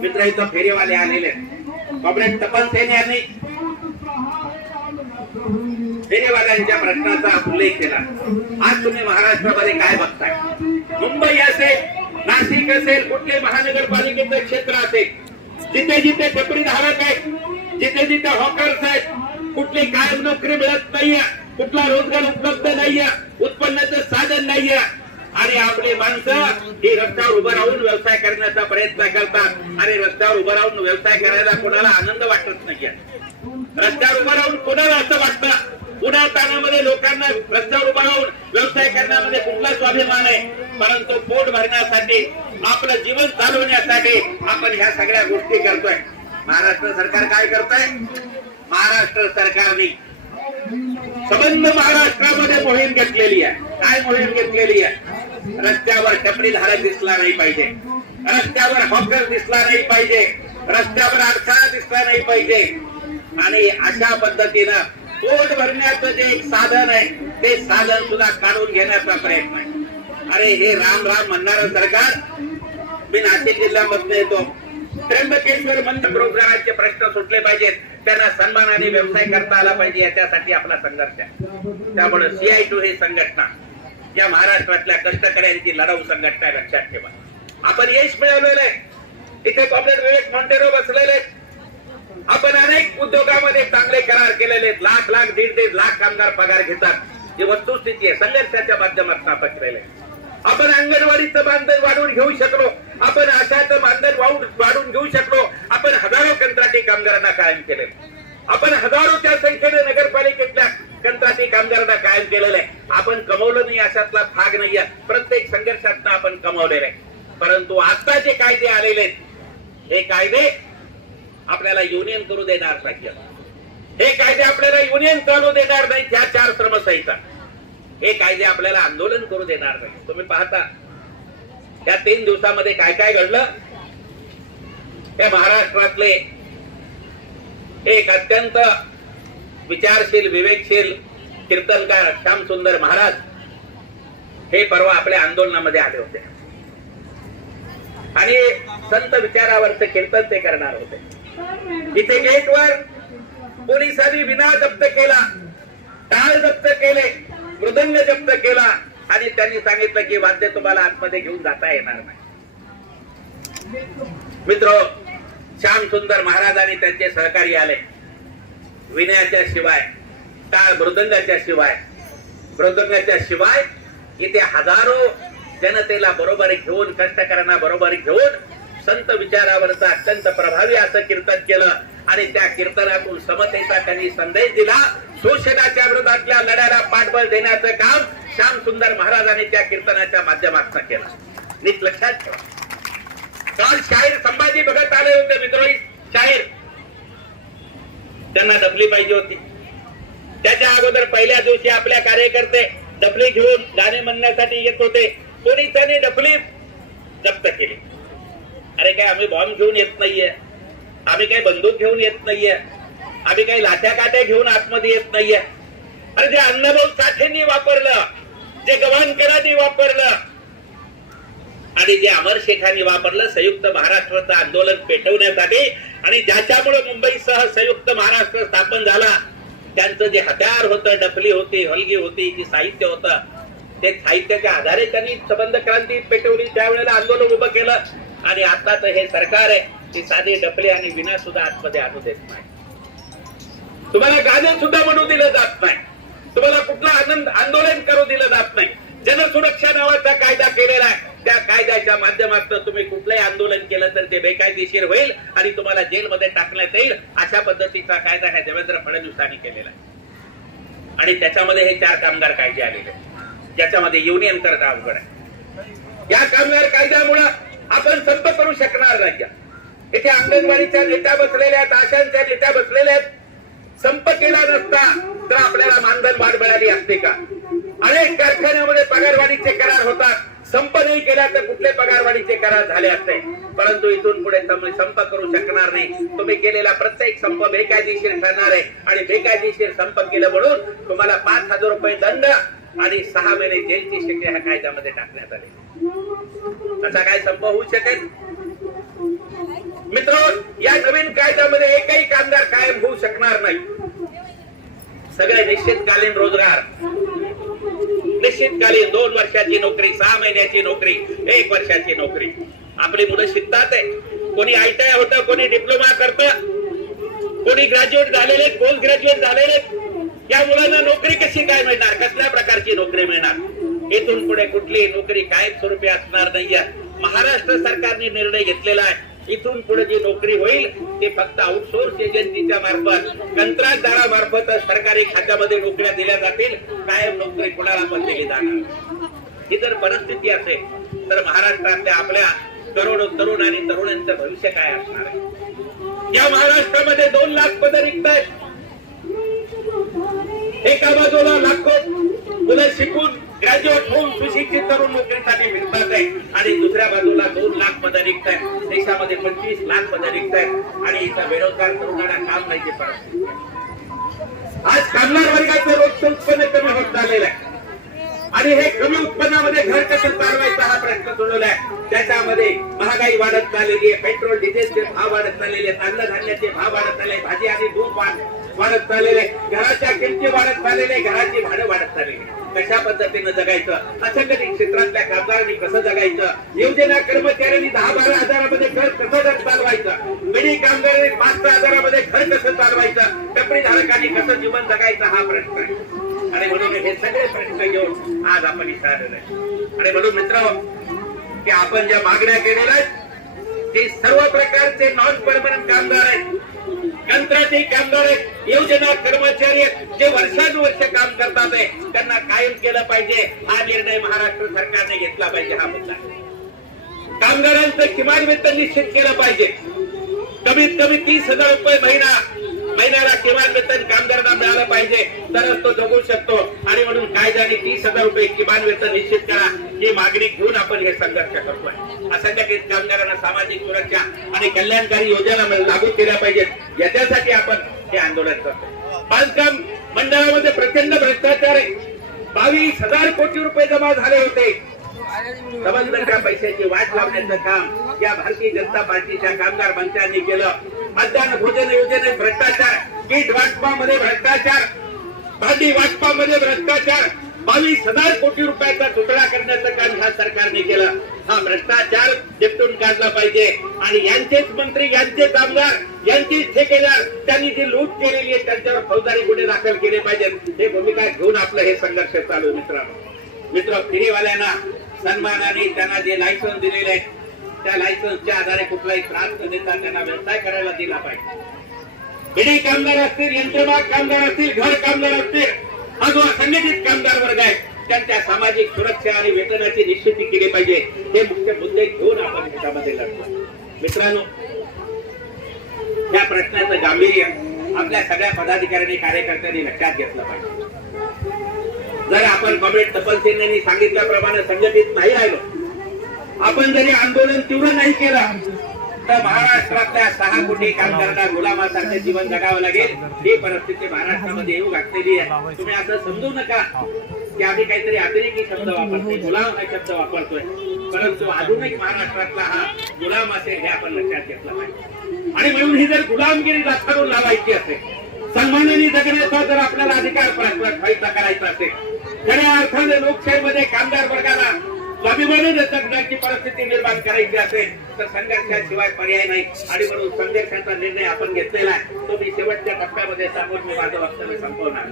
मित्र इथं फेरीवाले आलेले कॉम्रेड तपन सेन यांनी फेरीवाल्यांच्या प्रश्नाचा उल्लेख केला। आज तुम्ही महाराष्ट्रामध्ये काय बघताय? मुंबई असेल, नाशिक असेल, कुठले महानगरपालिकेचं क्षेत्र असेल, जिथे जिथे टपरी धारक आहेत, जिथे जिथे हॉकर्स आहेत, कुठली कायम नोकरी मिळत नाहीये, कुठला रोजगार उपलब्ध नाहीये, उत्पन्नाचं साधन नाहीये आणि आपली माणसं ही रस्त्यावर उभं राहून व्यवसाय करण्याचा प्रयत्न करतात आणि रस्त्यावर उभं राहून व्यवसाय करायला कोणाला आनंद वाटत नाहीये। रस्त्यावर उभं राहून कोणाला असं वाटतं पुन्हा ताणामध्ये लोकांना रस्त्यावर उभं राहून व्यवसाय करण्यामध्ये कुठला स्वाभिमान आहे, परंतु पोट भरण्यासाठी आपलं जीवन चालवण्यासाठी आपण ह्या सगळ्या गोष्टी करतोय। महाराष्ट्र सरकार काय करतंय? महाराष्ट्र सरकारने संबंध महाराष्ट्रामध्ये मोहीम घेतलेली आहे। काय मोहीम घेतलेली आहे? रस्त्यावर टपरी धारक दिसला नाही पाहिजे, रस्त्यावर हॉकर दिसला नाही पाहिजे, रस्त्यावर अडथळा दिसला नाही पाहिजे आणि अशा पद्धतीनं पोट भरण्याचं जे एक साधन आहे ते साधन सुद्धा काढून घेण्याचा प्रयत्न आहे। अरे हे राम राम म्हणणारं सरकार मी नाशिक जिल्ह्यामध्ये येतो। त्र्यंबकेश्वर मंदिर रोजगाराचे प्रश्न सुटले पाहिजेत, त्यांना सन्मानाने व्यवसाय करता आला पाहिजे, याच्यासाठी आपला संघर्ष आहे। त्यामुळे CI2 ही संघटना या महाराष्ट्रातल्या कष्टकऱ्यांची लढाऊ संघटना लक्षात ठेवा। आपण यश मिळवलेलं आहे। इथे कॉम्रेड विवेक मोंटेरो बसलेले आहेत। आपण अनेक उद्योगामध्ये चांगले करार केलेले आहेत। लाख लाख दीड लाख कामगार पगार घेतात, ही वस्तुस्थिती आहे। संघर्षाच्या माध्यमातून आपण केलेले आहे। आपण अंगणवाडीचं मानधन वाढवून घेऊ शकलो, आपण आशाचं मानधन वाढवून घेऊ शकलो, आपण हजारो कंत्राटी कामगारांना कायम केले, आपण हजारोच्या संख्येने नगरपालिकेतल्या कंत्राटी कामगारांना कायम केलेलं आहे। आपण कमवलं नाही अशातला भाग नाहीये, प्रत्येक संघर्षातनं आपण कमवलेलं आहे। परंतु आता जे कायदे आलेले आहेत हे कायदे आपल्याला युनियन करू देणार नाही, हे कायदे आपल्याला युनियन चालू देणार नाही। त्या 4 श्रमसंहिता हे कायदे आपल्याला आंदोलन करू देणार नाही। तुम्ही पाहता या 3 दिवसामध्ये काय काय घडलं। हे महाराष्ट्रातले एक अत्यंत विचारशील विवेकशील कीर्तनकार श्याम सुंदर महाराज हे परवा आपल्या आंदोलनामध्ये आले होते आणि संत विचारावरचं कीर्तन ते करणार होते। इथे गेटवर पोलिसांनी विना जप्त केला, टाळ जप्त केले, मृदंग जप्त केला आणि त्यांनी सांगितलं की वाद्य तुम्हाला आतमध्ये घेऊन जाता येणार नाही। मित्र, श्याम सुंदर महाराज आणि त्यांचे सहकारी आले विनयाच्या शिवाय, टाळ मृदंगाच्या शिवाय इथे हजारो जनतेला बरोबर घेऊन, कष्टकऱ्यांना बरोबर घेऊन संत विचारावरचं अत्यंत प्रभावी असं कीर्तन केलं आणि त्या कीर्तनातून समतेचा त्यांनी संदेश दिला। शोषणाच्या विरोधातल्या लढ्याला पाठबळ देण्याचं काम श्याम सुंदर महाराजांनी त्या कीर्तनाच्या माध्यमातून केलं। नीट लक्षात ठेवा। काल शाहीर संभाजी भगत आले होते मित्र, शाहीर त्यांना डफली पाहिजे होती। त्याच्या अगोदर पहिल्या दिवशी आपल्या कार्यकर्ते डफली घेऊन गाणे म्हणण्यासाठी येत होते, पोलिसांनी डफली जप्त केली। अरे काय आम्ही बॉम्ब घेऊन येत नाहीये, आम्ही काही बंदूक घेऊन येत नाहीये, आम्ही काही लाट्या काट्या घेऊन आतमध्ये येत नाहीये। अरे जे अण्णाभाऊ साठेंनी वापरलं, जे गव्हाणकरांनी वापरलं आणि जे अमर शेखांनी वापरलं संयुक्त महाराष्ट्राचं आंदोलन पेटवण्यासाठी आणि ज्याच्यामुळे मुंबईसह संयुक्त महाराष्ट्र स्थापन झाला, त्यांचं जे हत्यार होतं, डफली होती, हलगी होती, जी साहित्य होतं, ते साहित्याच्या आधारे त्यांनी संबंध क्रांती पेटवली, त्यावेळेला आंदोलन उभं केलं आणि आता तर हे सरकार आहे ती साधी डफली आणि विना सुद्धा आतमध्ये आणू देत नाही। तुम्हाला गाणं सुद्धा म्हणू दिलं जात नाही, तुम्हाला कुठला आंदोलन करू दिलं जात नाही। जनसुरक्षा नावाचा कायदा केलेला आहे, त्या कायद्याच्या माध्यमातून तुम्ही कुठलंही आंदोलन केलं तर ते बेकायदेशीर होईल आणि तुम्हाला जेलमध्ये टाकण्यात येईल। अशा पद्धतीचा कायदा हा देवेंद्र फडणवीसांनी केलेला आहे आणि त्याच्यामध्ये हे 4 कामगार कायदे आलेले ज्याच्यामध्ये युनियन करणं अवघड आहे। या कामगार कायद्यामुळे आपण संप करू शकणार नाही। इथे अंगणवाडीच्या नेत्या बसलेल्या आहेत, आशांच्या नेत्या बसलेल्या आहेत। संप केला नसता तर आपल्याला मानधन वाढ मिळाली असते का? अनेक कारखान्यामध्ये पगारवाढीचे करार होतात, संप नाही केला तर कुठले पगारवाढीचे करार झाले असते। परंतु इथून पुढे तुम्ही संप करू शकणार नाही। तुम्ही केलेला प्रत्येक संप बेकायदेशीर ठरणार आहे आणि बेकायदेशीर संप केलं म्हणून तुम्हाला 5,000 रुपये दंड आणि 6 महिने जेलची शिक्षा ह्या कायद्यामध्ये टाकण्यात आली। असा काय संप होऊ शकेल? मित्रांनो, या नवीन कायद्यामध्ये एकही कामगार कायम होऊ शकणार नाही. सगळे निश्चितकालीन रोजगार, निश्चितकालीन 2 वर्षाची नोकरी, 6 महिन्याची नोकरी, 1 वर्षाची नोकरी. आपली मुलं शिकतात आहे. कोणी आयटीआय होतं, कोणी डिप्लोमा करतं, कोणी ग्रॅज्युएट झालेले, पोस्ट ग्रॅज्युएट झालेले. या मुलांना नोकरी कशी काय मिळणार, कसल्या प्रकारची नोकरी मिळणार? इथून पुढे कुठली नोकरी कायम स्वरूपी असणार नाहीये. महाराष्ट्र सरकारने निर्णय घेतलेला आहे, इथून पुढे जी नोकरी होईल ते फक्त आउटसोर्स एजन्सीच्या मार्फत, कंत्राटदारामार्फत सरकारी खात्यामध्ये नोकऱ्या दिल्या जातील. कायम नोकरी कुणाला पण दिली जाणार. ही जर परिस्थिती असेल तर महाराष्ट्रातल्या आपल्या करोडो तरुण आणि तरुणांचं भविष्य काय असणार आहे? या महाराष्ट्रामध्ये 2 लाख पद रिक्त आहेत. एका बाजूला लाखो मुलं शिकून ग्रॅज्युएट होऊन सुशिक्षित तरुण नोकरीसाठी फिरतात आहे आणि दुसऱ्या बाजूला 2 लाख पद रिक्त आहेत. देशामध्ये 25 लाख पद रिक्त आहेत आणि इथं बेरोजगार तरुणांना काम नाही परिस्थिती. आज कामगार वर्गाचं रोजचं उत्पन्न कमी होत चाललेलं आहे आणि हे कमी उत्पन्नामध्ये घर कसं चालवायचं हा प्रश्न सोडवलाय. त्याच्यामध्ये महागाई वाढत चाललेली आहे, पेट्रोल डिझेलचे भाव वाढत चाललेले आहेत, अन्नधान्याचे भाव वाढत चालले, भाजी आणि दूध वाढत चाललेले, घराच्या किमती वाढत चाललेले, घराची भाडं वाढत चाललेली. कशा पद्धतीनं जगायचं, असंघटित क्षेत्रातल्या कामगारांनी कसं जगायचं, योजना कर्मचाऱ्यांनी 10-12 हजारामध्ये घर कसं चालवायचं, बिडी कामगारांनी 5-6 हजारामध्ये घर कसं चालवायचं, टपरी धारकांनी कसं जीवन जगायचं हा प्रश्न आहे. आणि म्हणून हे सगळे प्रश्न घेऊन आज आपण इथं आलेलो आहे. आणि म्हणून मित्रांनो, की आपण ज्या मागण्या केलेल्या आहेत ते सर्व प्रकारचे नॉन परमनंट कामगार आहेत, कंत्राटी कामगार आहेत, योजना कर्मचारी आहेत, जे वर्षानुवर्ष काम करतात आहे, त्यांना कायम केलं पाहिजे. हा निर्णय महाराष्ट्र सरकारने घेतला पाहिजे. हा मुद्दा, कामगारांचं किमान वेतन निश्चित केलं पाहिजे. कमीत कमी 30,000 रुपये महिन्याला किमान वेतन कामगारांना मिळालं पाहिजे, तरच तो जगू शकतो. आणि म्हणून कायद्याने 30,000 रुपये किमान वेतन निश्चित करा ही मागणी घेऊन आपण हे संघर्ष करतोय. असंघटित कामगारांना सामाजिक सुरक्षा आणि कल्याणकारी योजना लागू केल्या पाहिजेत, याच्यासाठी आपण हे आंदोलन करतो. बांधकाम मंडळामध्ये प्रचंड भ्रष्टाचार आहे. 22,000 कोटी रुपये जमा झाले होते. समजलं का? पैशाची वाट लावण्याचं काम या भारतीय जनता पार्टीच्या कामगार मंत्र्यांनी केलं. मध्यान्ह भोजन योजनेत भ्रष्टाचार, किट वाटपामध्ये भ्रष्टाचार, भांडी वाटपामध्ये भ्रष्टाचार, 22,000 कोटी रुपयाचा तुकडा करण्याचं काम ह्या सरकारने केलं. हा भ्रष्टाचार निपटून काढला पाहिजे आणि यांचेच मंत्री, यांचेच आमदार, यांचेच ठेकेदार, त्यांनी जी लूट केलेली आहे त्यांच्यावर फौजदारी गुन्हे दाखल केले पाहिजेत. हे भूमिका घेऊन आपलं हे संघर्ष चालू मित्र फेरीवाल्यांना सन्मानाने त्यांना जे लायसन्स दिलेले आहेत त्या लायसन्सच्या आधारे कुठलाही त्रास न देता त्यांना व्यवसाय करायला दिला पाहिजे. बिडी कामगार असतील, यंत्रमाग कामगार असतील, घर कामगार असतील, हा जो असंघटित कामगार वर्ग आहे त्यांच्या सामाजिक सुरक्षा आणि वेतनाची निश्चिती केली पाहिजे. हे मुख्य मुद्दे घेऊन आपण त्यामध्ये लढतो. मित्रांनो, या प्रश्नाचं गांभीर्य आपल्या सगळ्या पदाधिकाऱ्यांनी, कार्यकर्त्यांनी लक्षात घेतलं पाहिजे. जर आपण कॉम्रेड तपल सेनेनी सांगितल्याप्रमाणे संघटित नाही राहिलो, आपण जरी आंदोलन तीव्र नाही केलं तर महाराष्ट्रातल्या 6 कोटी कामगारांना गुलामासारखे जीवन जगावं लागेल. ही परिस्थिती महाराष्ट्रामध्ये येऊ घातलेली आहे. तुम्ही असं समजू नका की आम्ही काहीतरी अतिरेकी शब्द वापरतोय, गुलाम हा शब्द वापरतोय, परंतु आधुनिक महाराष्ट्रातला हा गुलाम असेल हे आपण लक्षात घेतलं पाहिजे. आणि म्हणून ही जर गुलामगिरी दाखवून लावायची असेल, सन्मानाने जगण्याचा जर आपल्याला अधिकार व्हायचा करायचा असेल, खऱ्या अर्थाने लोकशाहीमध्ये कामगार वर्गाला स्वाभिमानाने जगण्याची परिस्थिती निर्माण करायची असेल तर संघर्षाशिवाय पर्याय नाही. आणि म्हणून संघर्षाचा निर्णय आपण घेतलेला आहे. तो मी शेवटच्या टप्प्यामध्ये सांगून मी माझं वक्तव्य संपवणार.